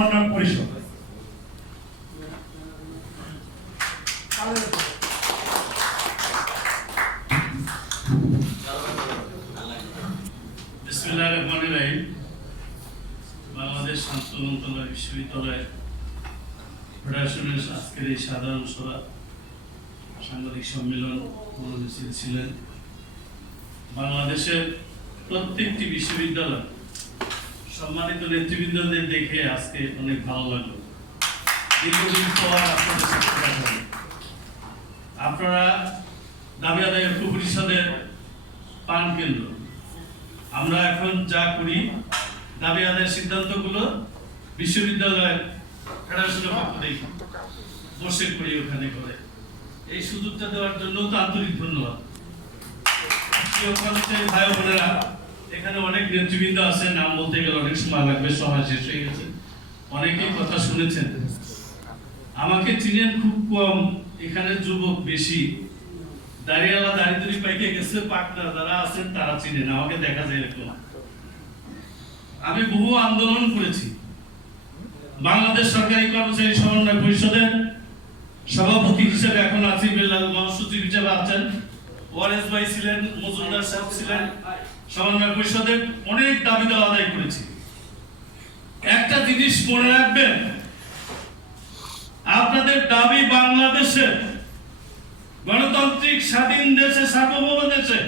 পরিষদ বাংলাদেশ শান্তিমন্ত্রণালয় বিশ্ববিদ্যালয় ফেডারেশনের আজকের এই সাধারণ সভা সাংবাদিক সম্মেলন উপস্থিত ছিলেন। বাংলাদেশের প্রত্যেকটি বিশ্ববিদ্যালয় সম্মানিত নেতৃবৃন্দদের দেখে আজকে অনেক ভালো লাগলো। দীর্ঘদিন পর আপনাদের সাথে দেখা হলো। আপনারা দাবি আদায় ঐক্য পরিষদের পান কেন্দ্র। আমরা এখন যা করি দাবি আদায়ের সিদ্ধান্তগুলো বিশ্ববিদ্যালয় ফেডারেশনের পক্ষ থেকে বসে করি, ওখানে করে। এই সুযোগটা দেওয়ার জন্য তো আন্তরিক ধন্যবাদ। ভাই বোনেরা, এখানে অনেক নেতৃবৃন্দ আছেন, নাম বলতে গেলে অনেক সময় লাগবে, সভা শেষ হয়ে গেছে, অনেকেই কথা শুনেছেন। আমাকে চিনেন খুব কম, এখানে যুবক বেশি। দাঁড়িয়ালা দাঁড়িয়ে পাইকে গেছে, পাকনা যারা আছেন তারা চিনেন, আমাকে দেখা যায় এরকম। আমি বহু আন্দোলন করেছি। বাংলাদেশ সরকারি কর্মচারী সমন্বয় পরিষদের সভাপতি হিসেবে এখন আছি, বেলাল মহাসচিব হিসেবে আছেন, ওয়ারেস ভাই ছিলেন, মজুমদার সাহেব ছিলেন। সমন্বয় পরিষদের অনেক দাবি দেওয়া আদায় করেছি। একটা জিনিস মনে রাখবেন, আপনাদের দাবি বাংলাদেশের গণতান্ত্রিক স্বাধীন দেশে, সার্বভৌম দেশে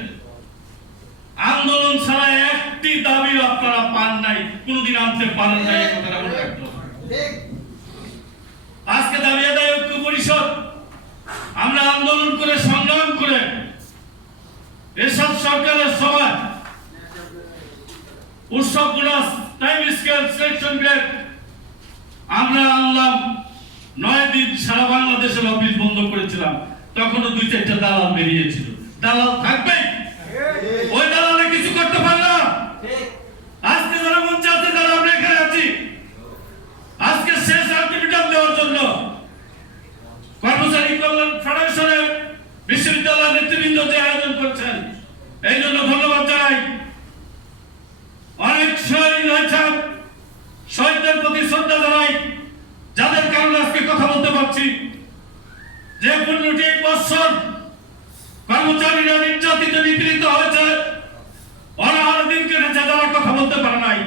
আন্দোলন ছাড়া একটি দাবি আপনারা পান নাই, কোনদিন আনতে পারেন নাই। কথাটা মনে রাখতে হবে। আজকে দাবি আদায় ঐক্য পরিষদ আমরা আন্দোলন করে সংগ্রাম করে এসব সরকারের সময় উৎসব bonus, time scale, selection grade আমরা আনলাম। 9 দিন সারা বাংলাদেশের অফিস বন্ধ করেছিলাম। তখনও 2-4টা দালাল বেরিয়েছিল। দালাল থাকবে, ওই দালালে কিছু করতে পারল না। আজকে যারা মঞ্চে আছে, যারা আমরা এখানে আছি, আজকে শেষ আলটিমেটাম দেওয়ার জন্য কর্মচারী কল্যাণ ফেডারেশনের বিশ্ববিদ্যালয় নেতৃবৃন্দ যে আয়োজন করছেন, এই জন্য ধন্যবাদ জানাই। অনেক শহীদ হয়েছেন, শহীদদের প্রতি শ্রদ্ধা জানাই, যাদের কারণে আজকে কথা বলতে পারছি। যে 15টি বছর কর্মচারীরা নির্যাতিত, নিপীড়িত হয়েছে, অনাহার দিন কেটেছে, যারা কথা বলতে পারে নাই,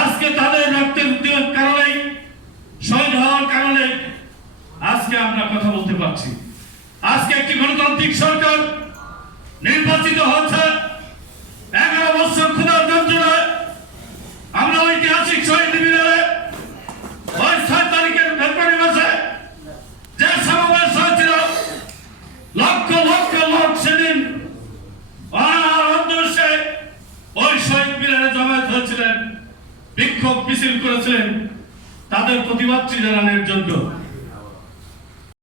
আজকে তাদের রক্তের উদ্যোগের কারণে, শহীদ হওয়ার কারণে আজকে আমরা কথা বলতে পারছি। আজকে একটি গণতান্ত্রিক সরকার নির্বাচিত হচ্ছে। 11 বছর ক্ষুধার যন্ত্রণায় আমরা ঐতিহাসিক শহীদ মিনারে ওই 6 তারিখের ফেব্রুয়ারি মাসে যে সমাবেশ হয়েছিল, লক্ষ লক্ষ লোক সেদিন অনাহারে ওই শহীদ মিনারে জমায়েত হয়েছিলেন, বিক্ষোভ মিছিল করেছিলেন তাদের প্রতিবাদ জানানোর জন্য।